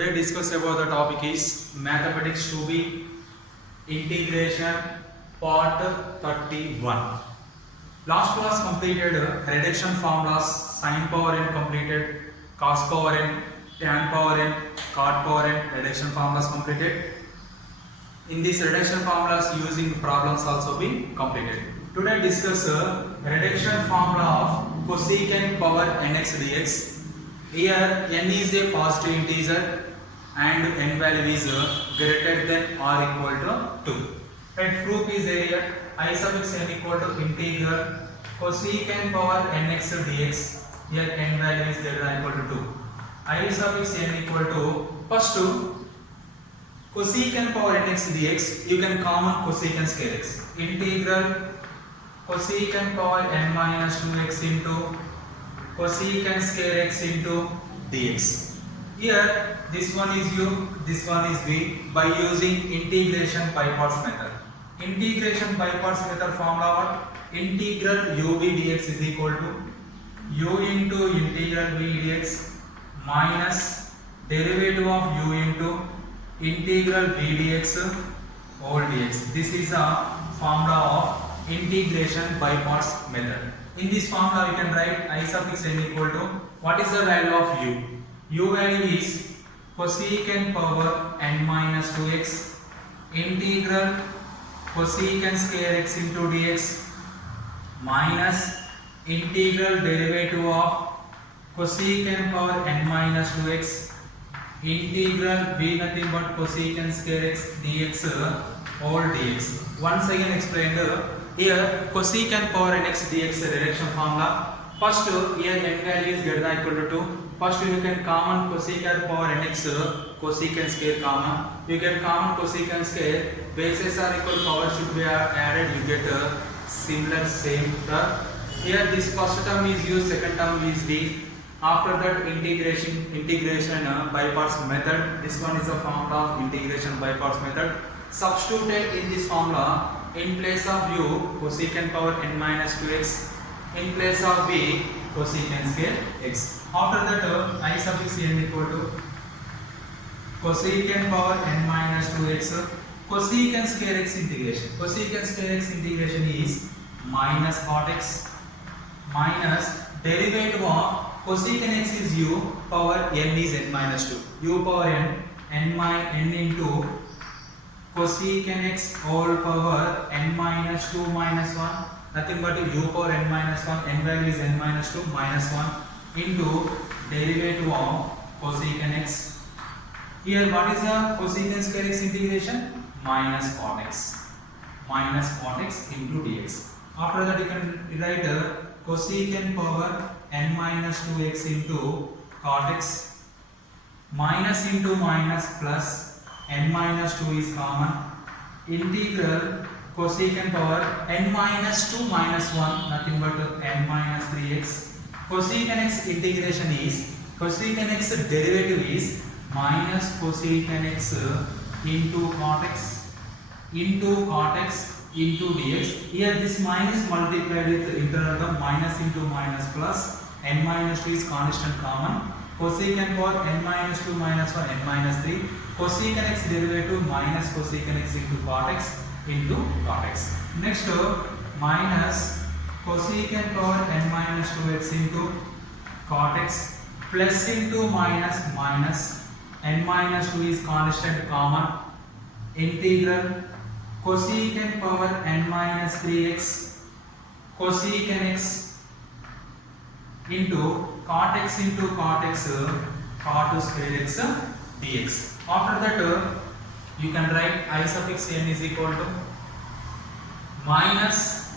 Today discuss about the topic is Mathematics 2B Integration Part 31. Last class completed reduction formulas, sin power n completed, cos power n, tan power n, cot power n, reduction formulas completed. In these reduction formulas using problems also be completed. Today discuss reduction formula of cosecant power nx dx. Here n is a positive integer and n value is greater than or equal to 2. And proof is here I sub x n equal to integral cosecant power nx dx. Here n value is greater than or equal to 2. I sub x n equal to first cosecant power nx dx. You can common cosecant square x. Integral cosecant power n minus 2x into cosecant square x into dx. Here this one is u, this one is v by using integration by parts method. Integration by parts method formula what? Integral uv dx is equal to u into integral v dx minus derivative of u into integral v dx whole dx. This is a formula of integration by parts method. In this formula we can write I sub x n equal to what is the value of u? U value is cosecant power n minus 2x integral cosecant square x into dx minus integral derivative of cosecant power n minus 2x integral v nothing but cosecant square x dx whole dx. Once again explained here cosecant power nx dx reduction formula. First here n value is greater than or equal to 2. First you can common cosecant power nx cosecant square common. You get common cosecant square, bases are equal, power should be added, you get a similar same term. Here this first term is u, second term is v. After that integration by parts method. This one is a formula of integration by parts method. Substituted in this formula in place of u cosecant power n minus 2x, in place of v cosecant square x. After that I sub x n equal to cosecant power n minus 2x cosecant square x integration. Cosecant square x integration is minus cot x minus derivative of cosecant x is u, power n is n minus 2. U power n into cosecant x whole power n minus 2 minus 1, nothing but u power n minus 1, n value is n minus 2 minus 1 into derivative of cosecant x. Here what is the cosecant square x integration? Minus cot x into dx. After that you can write cosecant power n minus 2x into cot x minus into minus plus n minus 2 is common integral cosecant power n minus 2 minus 1 nothing but n minus 3x. Cosecant x integration is cosecant x derivative is minus cosecant x into cot x into dx. Here this minus multiplied with internal term minus into minus plus n minus 2 is constant common. Cosecant power n minus 2 minus 1 n minus 3. Cosecant x derivative minus cosecant x into cot x into cot x. Next minus cosecant power n minus 2x into cot x plus into minus n minus 2 is constant common integral cosecant power n minus 3x cosecant x into cot x cot square x dx. After that you can write I sub x n is equal to minus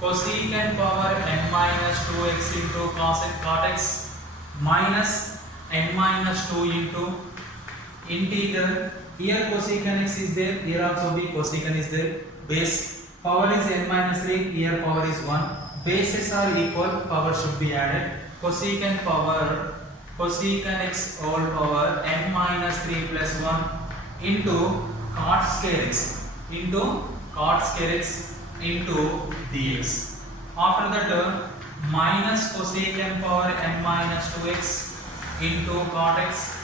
cosecant power n minus 2x into cot x minus n minus 2 into integral. Here cosecant x is there, here also be cosecant is there. Base power is n minus 3, here power is 1. Bases are equal, power should be added. Cosecant power cosecant x whole power n minus 3 plus 1 into cot square x into dx. After that minus cosecant power n minus 2x into cot x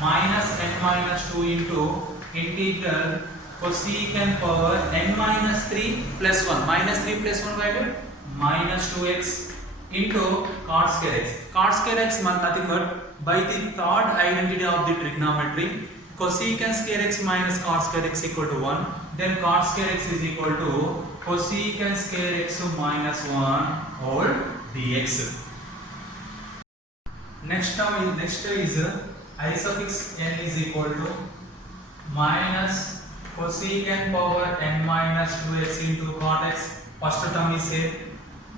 minus n minus 2 into integral cosecant power n minus 3 plus 1. Minus 3 plus 1 value minus 2x into cot square x. Cot square x nothing but by the third identity of the trigonometry, cosecant square x minus cot square x equal to 1. Then cot square x is equal to cosecant square x minus 1 whole dx. Next is I suffix n is equal to minus cosecant power n minus 2x into cot x. First term is same.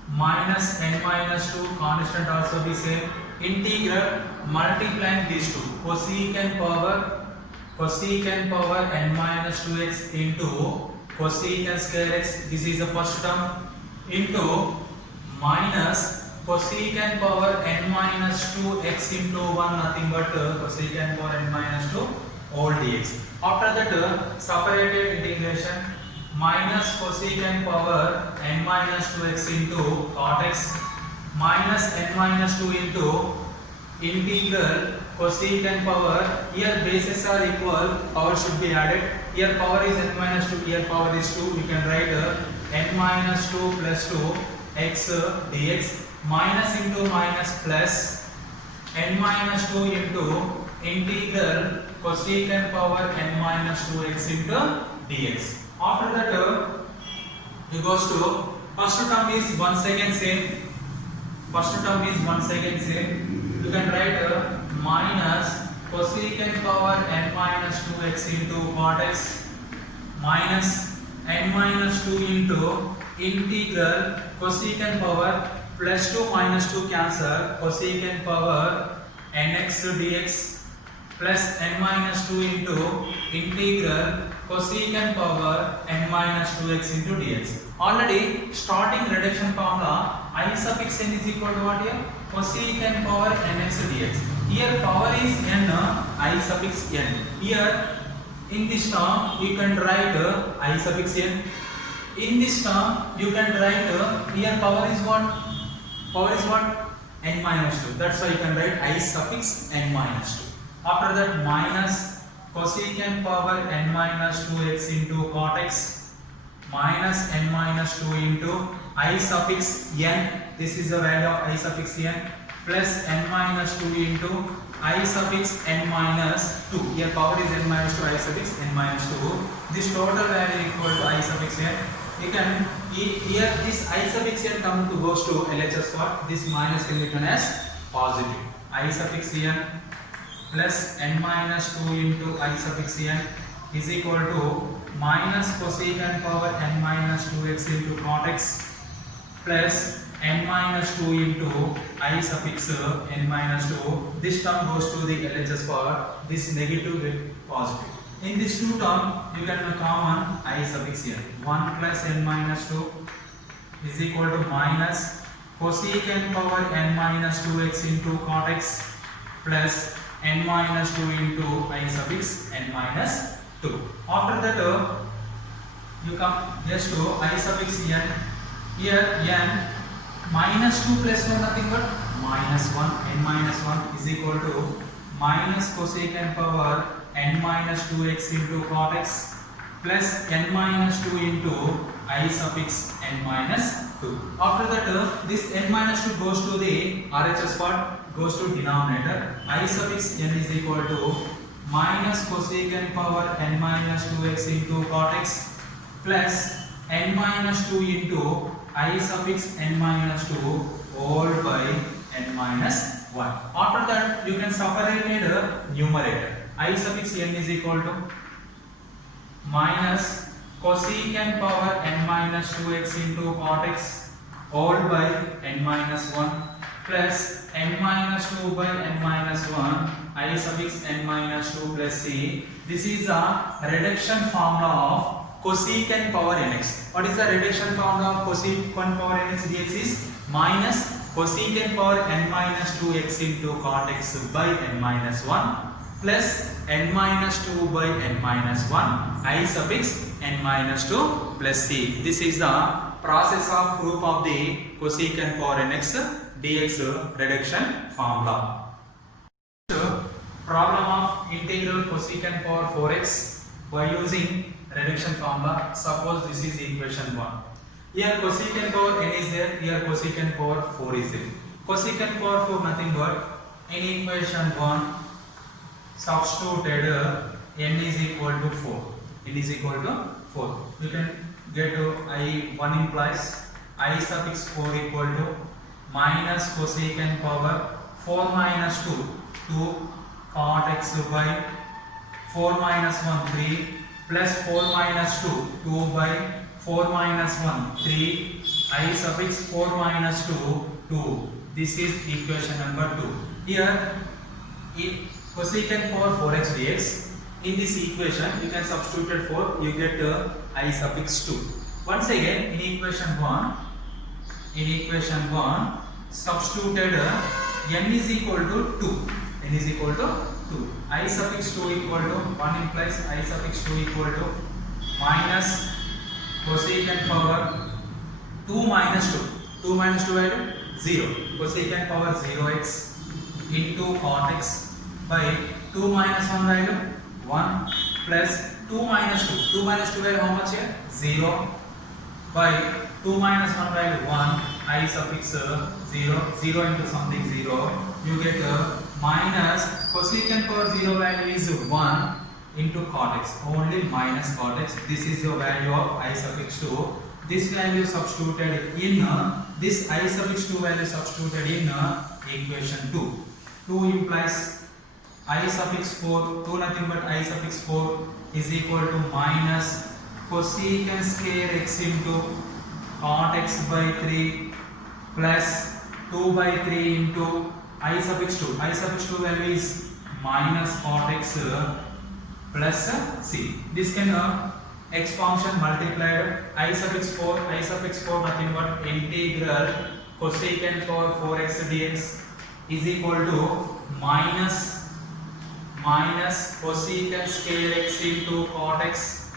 Minus n minus 2 constant also be same. Integral multiplying these two. Cosecant power n minus 2x into cosecant square x. This is the first term into minus cosecant power n minus 2x into 1 nothing but cosecant power n minus 2 all dx. After that separated integration minus cosecant power n minus 2x into cot x minus n minus 2 into integral cosecant power. Here bases are equal, power should be added. Here power is n minus 2, here power is 2. You can write n minus 2 plus 2 x dx. Minus into minus plus n minus 2 into integral cosecant power n minus 2x into dx. After that you goes to first term is once again same. You can write minus cosecant power n minus 2x into cot x minus n minus 2 into integral cosecant power plus 2 minus 2 cancel cosecant power nx dx plus n minus 2 into integral cosecant power n minus 2x into dx. Already starting reduction formula I suffix n is equal to what here? Cosecant power nx dx. Here power is n, I suffix n. Here in this term you can write I suffix n. In this term you can write here power is what? Power is what? N minus 2. That's why you can write I suffix n minus 2. After that minus cosecant power n minus 2x into cot x minus n minus 2 into I suffix n. This is the value of I suffix n plus n minus 2 into I suffix n minus 2. Here power is n minus 2, I suffix n minus 2. This total value equal to I suffix n. You can here this I suffix n come to goes to LHS what? This minus can be written as positive. I suffix n plus n minus 2 into I suffix n is equal to minus cosecant power n minus 2x into cot x plus n minus 2 into I suffix n minus 2. This term goes to the LHS power. This negative with positive. In this two term, you can common I suffix n. 1 plus n minus 2 is equal to minus cosecant power n minus 2x into cot x plus n minus 2 into I suffix n minus 2. After that, you come just to I suffix n. Here n minus 2 plus 1 nothing but minus 1. N minus 1 is equal to minus cosecant power n minus 2x into cot x plus n minus 2 into I suffix n minus 2. After that, this n minus 2 goes to the RHS part, goes to denominator. I suffix n is equal to minus cosecant power n minus 2x into cot x plus n minus 2 into I suffix n minus 2 all by n minus 1. After that, you can separate the numerator. I suffix n is equal to minus cosecant power n minus 2x into cot x all by n minus 1 plus n minus 2 by n minus 1 I suffix n minus 2 plus c. This is a reduction formula of cosecant power nx. What is the reduction formula of cosecant power nx dx is minus cosecant power n minus 2x into cot x by n minus 1 plus n minus 2 by n minus 1 I suffix n minus 2 plus c. This is the process of proof of the cosecant power nx dx reduction formula. So, Problem of integral cosecant power 4x by using reduction formula. Suppose this is equation 1. Here cosecant power n is there, here cosecant power 4 is there. Cosecant power 4 nothing but in equation 1 substituted n is equal to 4. N is equal to 4. You can get I1 implies I suffix 4 equal to minus cosecant power 4 minus 2 cot x by 4 minus 1 3 plus 4 minus 2 2 by 4 minus 1 3 I suffix 4 minus 2 2. This is equation number 2. Here in cosecant power 4x dx, in this equation you can substitute 4, you get I suffix 2. Once again in equation 1 substituted n is equal to 2. N is equal to 2. I suffix 2 equal to 1 implies I suffix 2 equal to minus cosecant power 2 minus 2. 2 minus 2 value 0. Cosecant power 0x into cot x by 2 minus 1 value 1 plus 2 minus 2. 2 minus 2 value how much here? 0 by 2 minus 1 value 1. I suffix 0. 0 into something 0. You get minus cosecant power 0 value is 1 into cot x. Only minus cot x. This is your value of I suffix 2. This value substituted in this I suffix 2 value substituted in equation 2. 2 implies I suffix 4, 2 nothing but I suffix 4 is equal to minus cosecant square x into cot x by 3 plus 2 by 3 into I suffix 2. I suffix 2 value is minus cot x plus c. This can x function multiplied I suffix 4 nothing but integral cosecant power 4x dx is equal to minus cosecant square x into cot x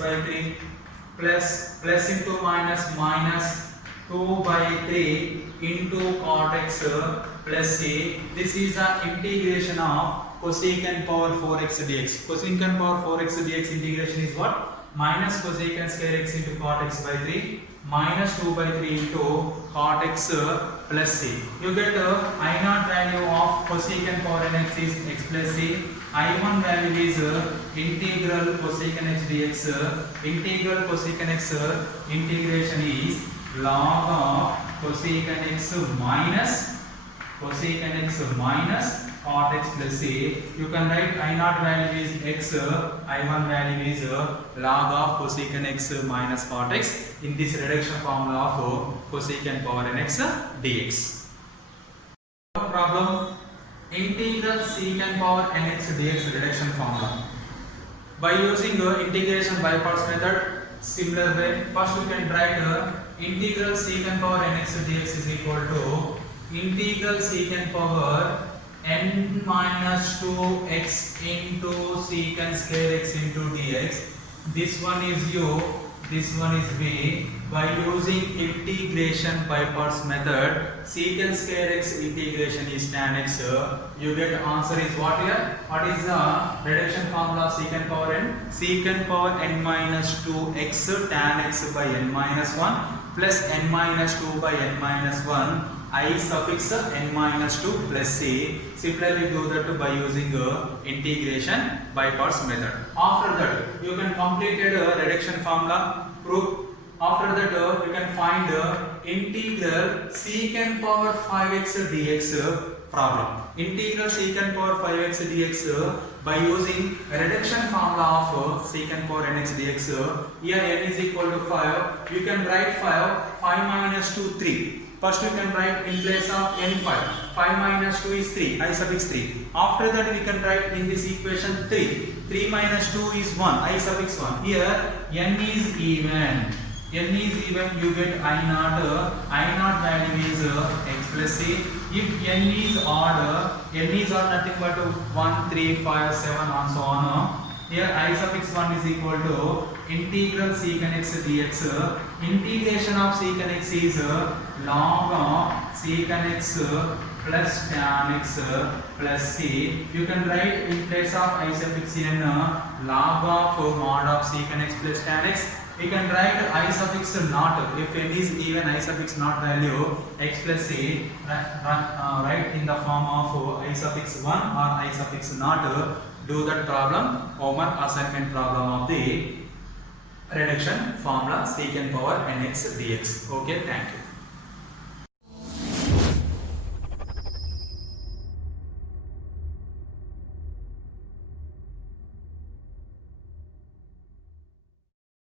by 3 plus into minus 2 by 3 into cot x plus c. This is the integration of cosecant power 4x dx. Cosecant power 4x dx integration is what? Minus cosecant square x into cot x by 3 minus 2 by 3 into cot x plus c. You get I naught value of cosecant power nx is x plus c. I1 value is integral cosecant x dx. Integral cosecant x integration is log of cosecant x minus cot x plus c. You can write I naught value is x, I1 value is log of cosecant x minus cot x in this reduction formula of cosecant power nx dx. Problem integral secant power nx dx reduction formula. By using integration by parts method, similar way, first you can write integral secant power nx dx is equal to integral secant power n minus 2x into secant square x into dx. This one is u, this one is v. By using integration by parts method, secant square x integration is tan x. You get answer is what here? What is the reduction formula secant power n? Secant power n minus 2x tan x by n minus 1 plus n minus 2 by n minus 1 I suffix n minus 2 plus c. Similarly do that by using integration by parts method. After that you can complete a reduction formula proof. After that you can find integral secant power 5x dx problem. Integral secant power 5x dx by using reduction formula of secant power nx dx. Here n is equal to 5. You can write 5 minus 2 3. First you can write in place of n 5. 5 minus 2 is 3. I suffix 3. After that we can write in this equation 3. 3 minus 2 is 1. I suffix 1. Here n is even. N is even, you get I naught. I naught value is x plus c. If n is odd nothing but 1, 3, 5, 7 and so on. Here I suffix 1 is equal to integral secant x dx. Integration of secant x is log of secant x plus tan x plus c. You can write in place of I suffix n log of mod of secant x plus tan x. We can write I suffix naught. If n is even I suffix naught value x plus c, write in the form of I suffix 1 or I suffix naught. Do that problem, homework assignment problem of the reduction formula secant power nx dx. Okay, thank you.